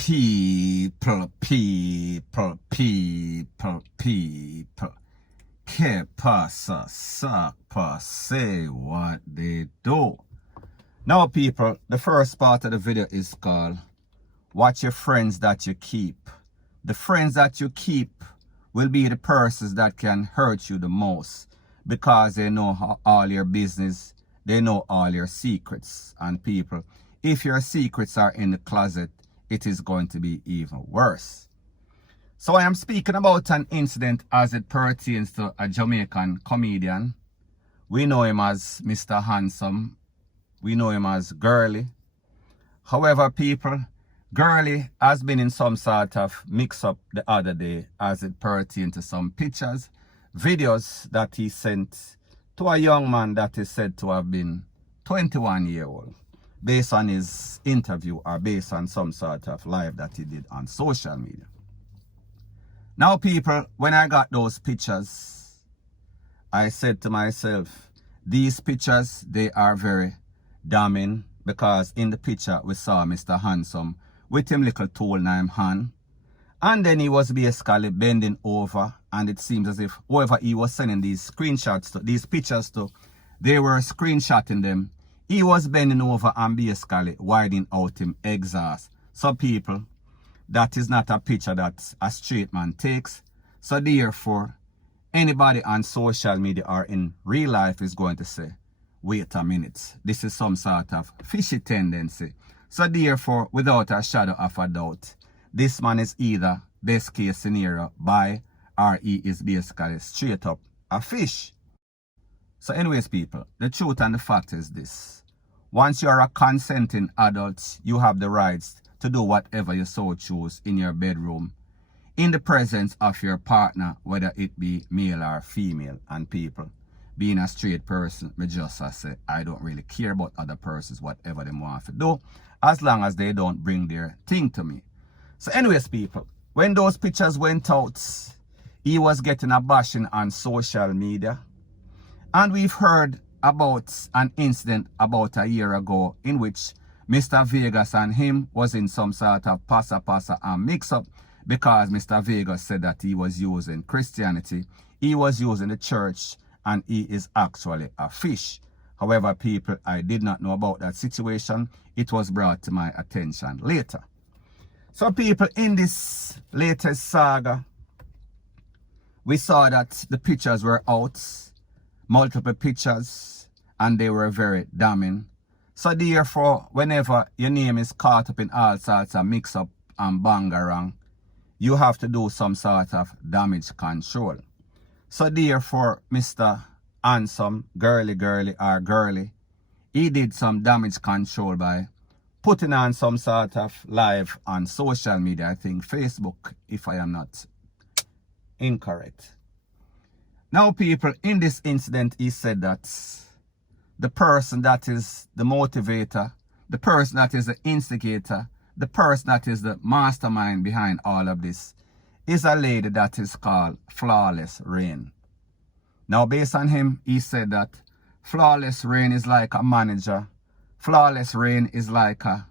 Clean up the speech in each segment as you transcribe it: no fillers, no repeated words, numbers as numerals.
People. Que pasa, sapa, say what they do. Now, people, the first part of the video is called Watch Your Friends That You Keep. The friends that you keep will be the persons that can hurt you the most because they know all your business, they know all your secrets. And people, if your secrets are in the closet, it is going to be even worse. So I am speaking about an incident as it pertains to a Jamaican comedian. We know him as Mr. Handsome. We know him as Girlie. However, people, Girlie has been in some sort of mix-up the other day as it pertains to some pictures, videos that he sent to a young man that is said to have been 21 years old, based on his interview or based on some sort of live that he did on social media. Now, people, when I got those pictures, I said to myself, these pictures, they are very damning, because in the picture we saw Mr. Handsome with him little tool in him hand, and then he was basically bending over, and it seems as if whoever he was sending these screenshots to, these pictures to, they were screenshotting them. He was bending over and basically widening out him exhaust. So, people, that is not a picture that a straight man takes. So therefore, anybody on social media or in real life is going to say, wait a minute, this is some sort of fishy tendency. So therefore, without a shadow of a doubt, this man is either best case scenario bi, or he is basically straight up a fish. So anyways, people, the truth and the fact is this. Once you are a consenting adult, you have the rights to do whatever you so choose in your bedroom, in the presence of your partner, whether it be male or female. And people, being a straight person, me just say, I don't really care about other persons, whatever they want to do, as long as they don't bring their thing to me. So anyways, people, when those pictures went out, he was getting a bashing on social media. And we've heard about an incident about a year ago in which Mr. Vegas and him was in some sort of passa and mix-up, because Mr. Vegas said that he was using Christianity, he was using the church, and he is actually a fish. However, people, I did not know about that situation. It was brought to my attention later. So, people, in this latest saga, we saw that the pictures were out, multiple pictures, and they were very damning. So therefore, whenever your name is caught up in all sorts of mix-up and bangarang, you have to do some sort of damage control. So therefore, Mr. Handsome, Girlie, he did some damage control by putting on some sort of live on social media, I think Facebook, if I am not incorrect. Now, people, in this incident, he said that the person that is the motivator, the person that is the instigator, the person that is the mastermind behind all of this is a lady that is called Flawless Rain. Now, based on him, he said that Flawless Rain is like a manager. Flawless Rain is like a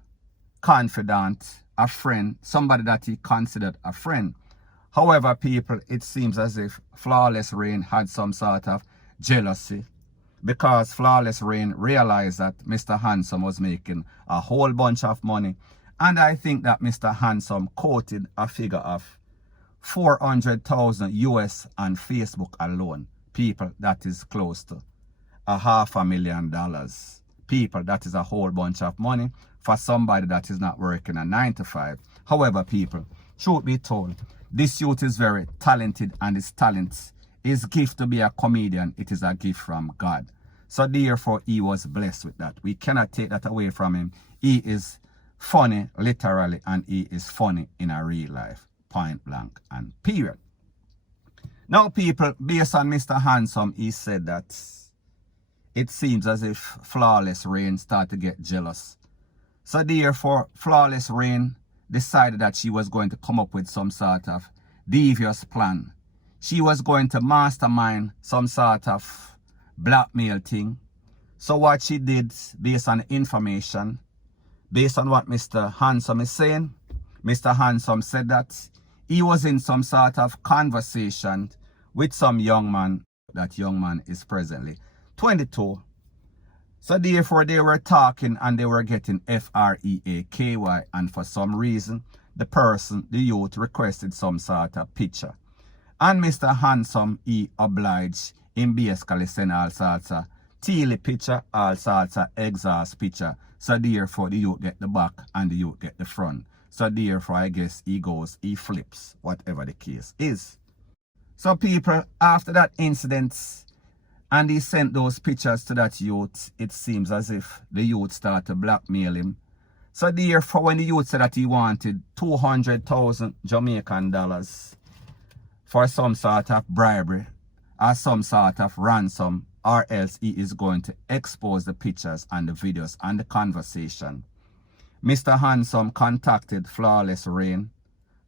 confidant, a friend, somebody that he considered a friend. However, people, it seems as if Flawless Rain had some sort of jealousy, because Flawless Rain realized that Mr. Handsome was making a whole bunch of money. And I think that Mr. Handsome quoted a figure of 400,000 US on Facebook alone. People, that is close to $500,000. People, that is a whole bunch of money for somebody that is not working a 9 to 5. However, people, truth be told, this youth is very talented, and his talent, his gift to be a comedian, it is a gift from God. So therefore, he was blessed with that. We cannot take that away from him. He is funny, literally, and he is funny in a real life, point blank and period. Now, people, based on Mr. Handsome, he said that it seems as if Flawless Rain started to get jealous. So therefore, Flawless Rain decided that she was going to come up with some sort of devious plan. She was going to mastermind some sort of blackmail thing. So what she did, based on information, based on what Mr. Handsome is saying, Mr. Handsome said that he was in some sort of conversation with some young man. That young man is presently 22. So therefore they were talking and they were getting FREAKY, and for some reason the youth requested some sort of picture. And Mr. Handsome, he obliged him basically send all sorts of tealy picture, all sorts of exhaust picture. So therefore the youth get the back and the youth get the front. So therefore I guess he flips, whatever the case is. So people, after that incident, and he sent those pictures to that youth, it seems as if the youth started to blackmail him. So therefore when the youth said that he wanted 200,000 Jamaican dollars for some sort of bribery or some sort of ransom, or else he is going to expose the pictures and the videos and the conversation, Mr. Handsome contacted Flawless Rain.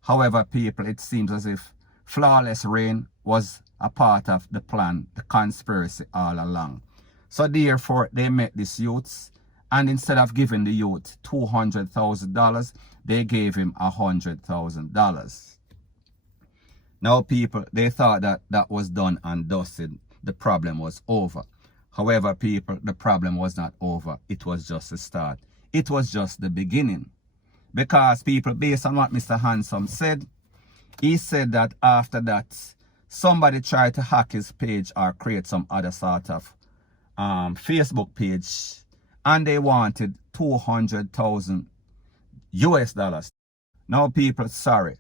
However, people, it seems as if Flawless Rain was a part of the plan, the conspiracy all along. So therefore, they met these youths, and instead of giving the youth $200,000, they gave him $100,000. Now, people, they thought that that was done and dusted. The problem was over. However, people, the problem was not over. It was just a start. It was just the beginning. Because, people, based on what Mr. Handsome said, he said that after that, somebody tried to hack his page or create some other sort of Facebook page, and they wanted 200,000 US dollars. Now, people, sorry,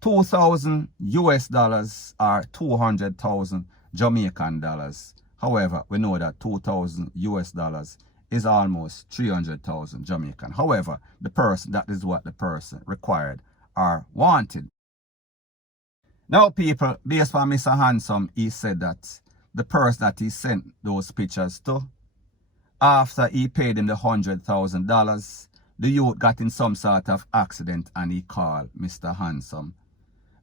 2,000 US dollars are 200,000 Jamaican dollars. However, we know that 2,000 US dollars is almost 300,000 Jamaican. However, that is what the person required or wanted. Now, people, based on Mr. Handsome, he said that the person that he sent those pictures to, after he paid him the $100,000, the youth got in some sort of accident and he called Mr. Handsome.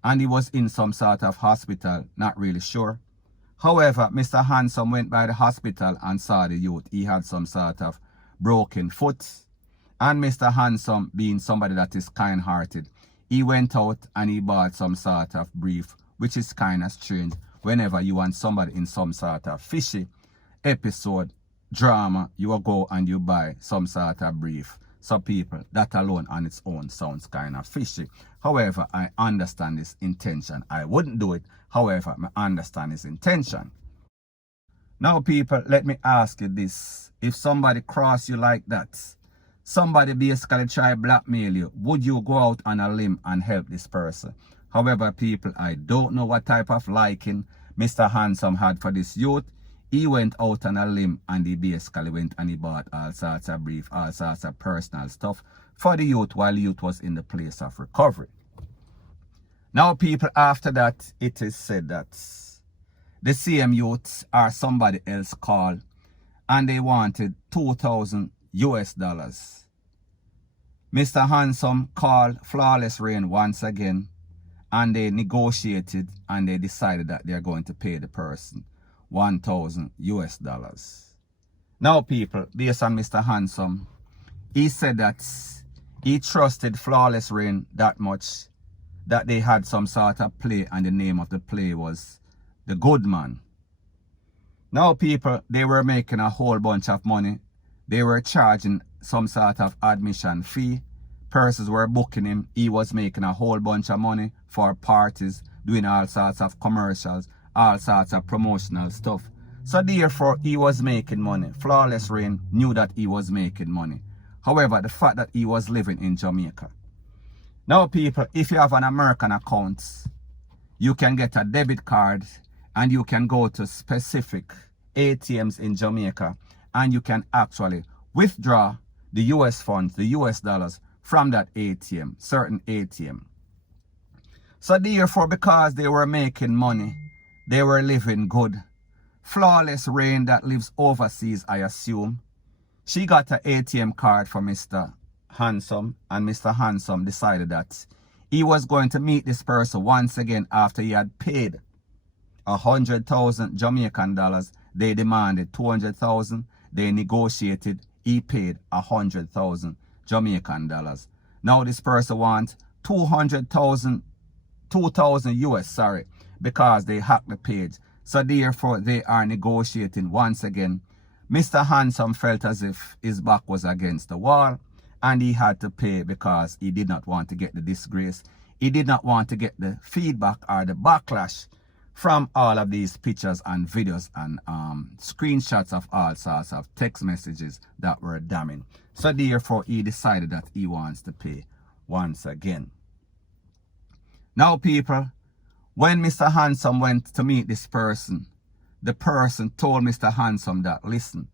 And he was in some sort of hospital, not really sure. However, Mr. Handsome went by the hospital and saw the youth. He had some sort of broken foot. And Mr. Handsome, being somebody that is kind-hearted, he went out and he bought some sort of brief, which is kind of strange whenever you want somebody in some sort of fishy episode, drama, you will go and you buy some sort of brief. So people, that alone on its own sounds kind of fishy. However, I understand his intention. I wouldn't do it. However, I understand his intention. Now, people, let me ask you this. If somebody cross you like that, somebody basically try blackmail you, would you go out on a limb and help this person? However, people, I don't know what type of liking Mr. Handsome had for this youth. He went out on a limb and he basically went and he bought all sorts of brief, all sorts of personal stuff for the youth while the youth was in the place of recovery. Now, people, after that, it is said that the same youth or somebody else called and they wanted 2,000 US dollars. Mr. Handsome called Flawless Rain once again and they negotiated and they decided that they're going to pay the person 1,000 US dollars. Now, people, based on Mr. Handsome, he said that he trusted Flawless Rain that much that they had some sort of play and the name of the play was The Good Man. Now, people, they were making a whole bunch of money. They were charging some sort of admission fee. Persons were booking him. He was making a whole bunch of money for parties, doing all sorts of commercials, all sorts of promotional stuff. So therefore, he was making money. Flawless Rain knew that he was making money. However, the fact that he was living in Jamaica. Now, people, if you have an American account, you can get a debit card and you can go to specific ATMs in Jamaica and you can actually withdraw the US funds, the US dollars from that ATM, certain ATM. So therefore, because they were making money, they were living good. Flawless Rain that lives overseas, I assume, she got an ATM card for Mr. Handsome, and Mr. Handsome decided that he was going to meet this person once again after he had paid 100,000 Jamaican dollars. They demanded 200,000. They negotiated. He paid 100,000 Jamaican dollars. Now this person wants 200,000, 2,000 US, sorry, because they hacked the page. So therefore, they are negotiating once again. Mr. Handsome felt as if his back was against the wall and he had to pay because he did not want to get the disgrace. He did not want to get the feedback or the backlash from all of these pictures and videos and screenshots of all sorts of text messages that were damning. So therefore, he decided that he wants to pay once again. Now, people, when Mr. Handsome went to meet this person, the person told Mr. Handsome that, listen,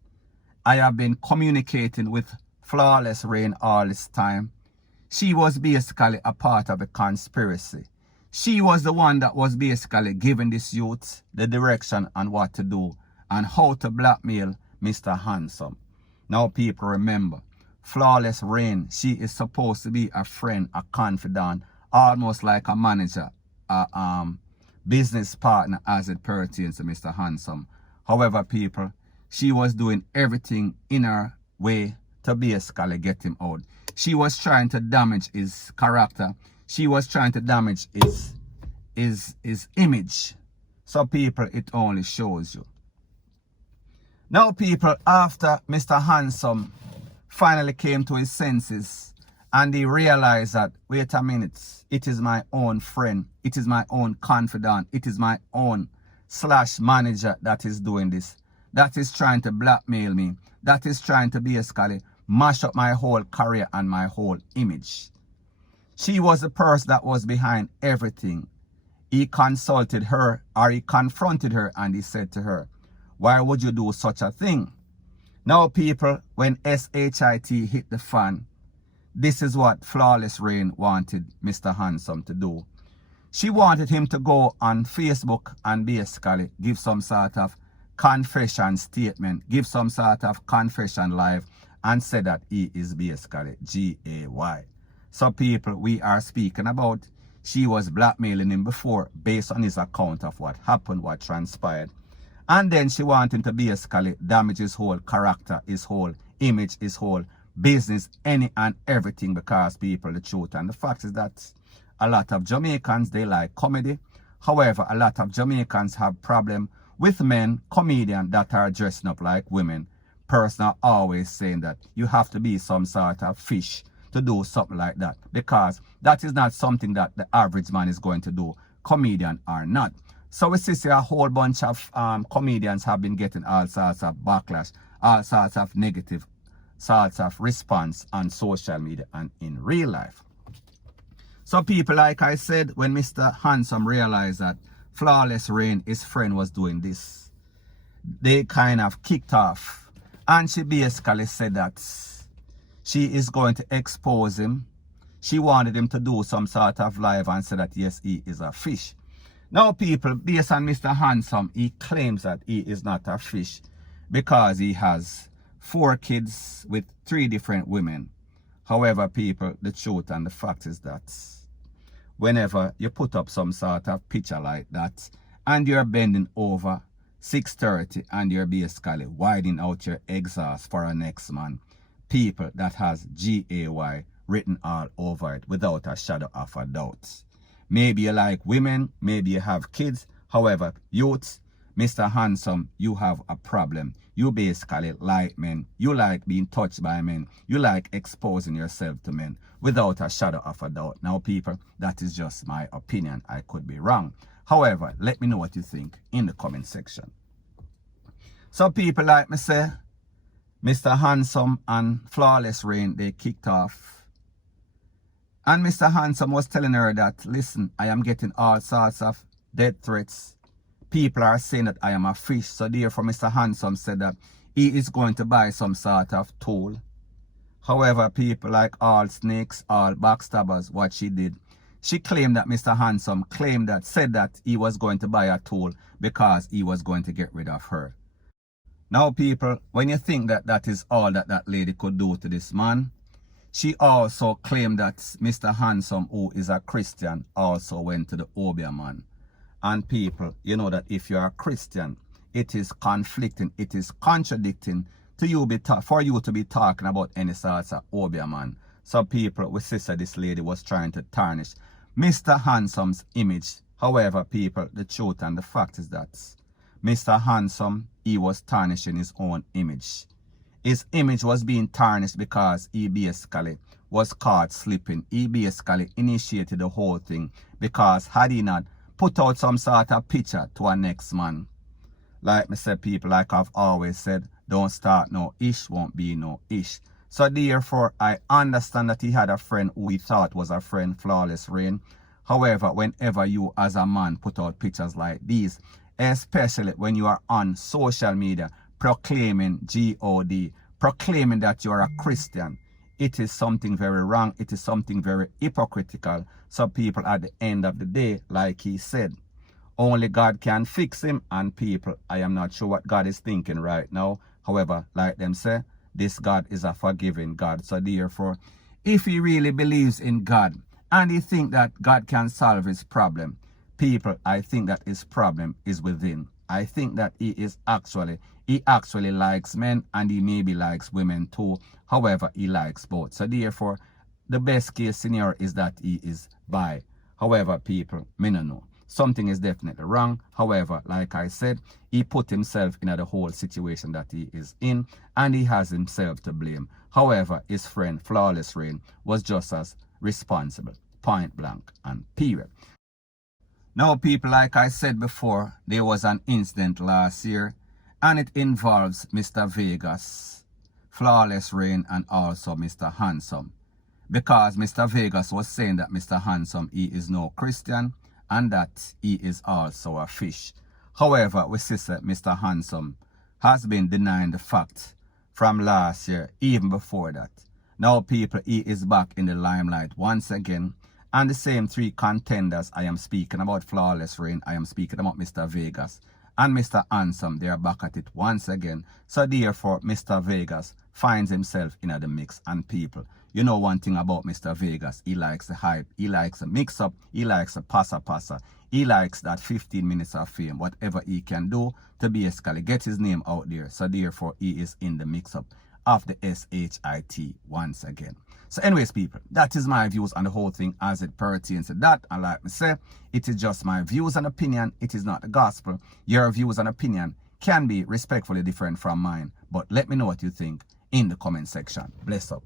I have been communicating with Flawless Rain all this time. She was basically a part of a conspiracy. She was the one that was basically giving this youth the direction on what to do and how to blackmail Mr. Handsome. Now, people, remember, Flawless Rain, she is supposed to be a friend, a confidant, almost like a manager, a business partner as it pertains to Mr. Handsome. However, people, she was doing everything in her way to basically get him out. She was trying to damage his character. She was trying to damage his image. So, people, it only shows you. Now, people, after Mr. Handsome finally came to his senses and he realized that, wait a minute, it is my own friend, it is my own confidant, it is my own / manager that is doing this, that is trying to blackmail me, that is trying to basically mash up my whole career and my whole image. She was the person that was behind everything. He consulted her, or he confronted her, and he said to her, why would you do such a thing? Now, people, when SHIT hit the fan, this is what Flawless Rain wanted Mr. Handsome to do. She wanted him to go on Facebook and basically give some sort of confession statement, give some sort of confession live, and say that he is basically GAY. So, people, we are speaking about she was blackmailing him before based on his account of what happened, what transpired. And then she wanted him to basically damage his whole character, his whole image, his whole business, any and everything, because, people, the truth and the fact is that a lot of Jamaicans, they like comedy. However, a lot of Jamaicans have problem with men, comedians that are dressing up like women. Person are always saying that you have to be some sort of fish to do something like that, because that is not something that the average man is going to do, comedian or not. So we see a whole bunch of comedians have been getting all sorts of backlash, all sorts of negative sorts of response on social media and in real life. So, people, like I said, when Mr. Handsome realized that Flawless Rain, his friend, was doing this, they kind of kicked off. And she basically said that she is going to expose him. She wanted him to do some sort of live and said that, yes, he is a fish. Now, people, based on Mr. Handsome, he claims that he is not a fish because he has 4 kids with 3 different women. However, people, the truth and the fact is that whenever you put up some sort of picture like that and you're bending over 6:30 and you're basically widening out your exhaust for a next man, people, that has GAY written all over it without a shadow of a doubt. Maybe you like women, maybe you have kids. However, youths, Mr. Handsome, you have a problem. You basically like men. You like being touched by men. You like exposing yourself to men without a shadow of a doubt. Now, people, that is just my opinion. I could be wrong. However, let me know what you think in the comment section. So, people, like me say, Mr. Handsome and Flawless Rain, they kicked off. And Mr. Handsome was telling her that, listen, I am getting all sorts of death threats. People are saying that I am a fish. So therefore, Mr. Handsome said that he is going to buy some sort of tool. However, people, like all snakes, all backstabbers, what she did, she claimed that Mr. Handsome said that he was going to buy a tool because he was going to get rid of her. Now, people, when you think that that is all that that lady could do to this man, she also claimed that Mr. Handsome, who is a Christian, also went to the Obia man. And, people, you know that if you're a Christian, it is conflicting, it is contradicting to you for you to be talking about any sorts of Obia man. So people, we see that this lady was trying to tarnish Mr. Handsome's image. However, people, the truth and the fact is that Mr. Handsome, he was tarnishing his own image. His image was being tarnished because he basically was caught slipping. He basically initiated the whole thing because had he not put out some sort of picture to a next man, like me say, people, like I've always said, don't start no ish, won't be no ish. So therefore, I understand that he had a friend who he thought was a friend, Flawless Rain. However, whenever you as a man put out pictures like these, especially when you are on social media proclaiming God, proclaiming that you are a Christian, it is something very wrong. It is something very hypocritical. So people, at the end of the day, like he said, only God can fix him. And people, I am not sure what God is thinking right now. However, like them say, this God is a forgiving God. So therefore, if he really believes in God and he think that God can solve his problem, people, I think that his problem is within. I think that he actually likes men, and he maybe likes women too. However, he likes both. So therefore, the best case scenario is that he is bi. However, people, me no know. Something is definitely wrong. However, like I said, he put himself in the whole situation that he is in, and he has himself to blame. However, his friend Flawless Rain was just as responsible, point blank and period. Now people, like I said before, there was an incident last year, and it involves Mr. Vegas, Flawless Rain, and also Mr. Handsome. Because Mr. Vegas was saying that Mr. Handsome, he is no Christian, and that he is also a fish. However, we see that Mr. Handsome has been denying the fact from last year, even before that. Now people, he is back in the limelight once again. And the same three contenders I am speaking about, Flawless Rain, I am speaking about Mr. Vegas, and Mr. Handsome, they are back at it once again. So therefore, Mr. Vegas finds himself in the mix. And people, you know one thing about Mr. Vegas, he likes the hype, he likes the mix-up, he likes the passa. He likes that 15 minutes of fame, whatever he can do to basically get his name out there. So therefore, he is in the mix-up of the SHIT once again. So anyways, people, that is my views on the whole thing as it pertains to that. And like me say, it is just my views and opinion. It is not the gospel. Your views and opinion can be respectfully different from mine. But let me know what you think in the comment section. Bless up.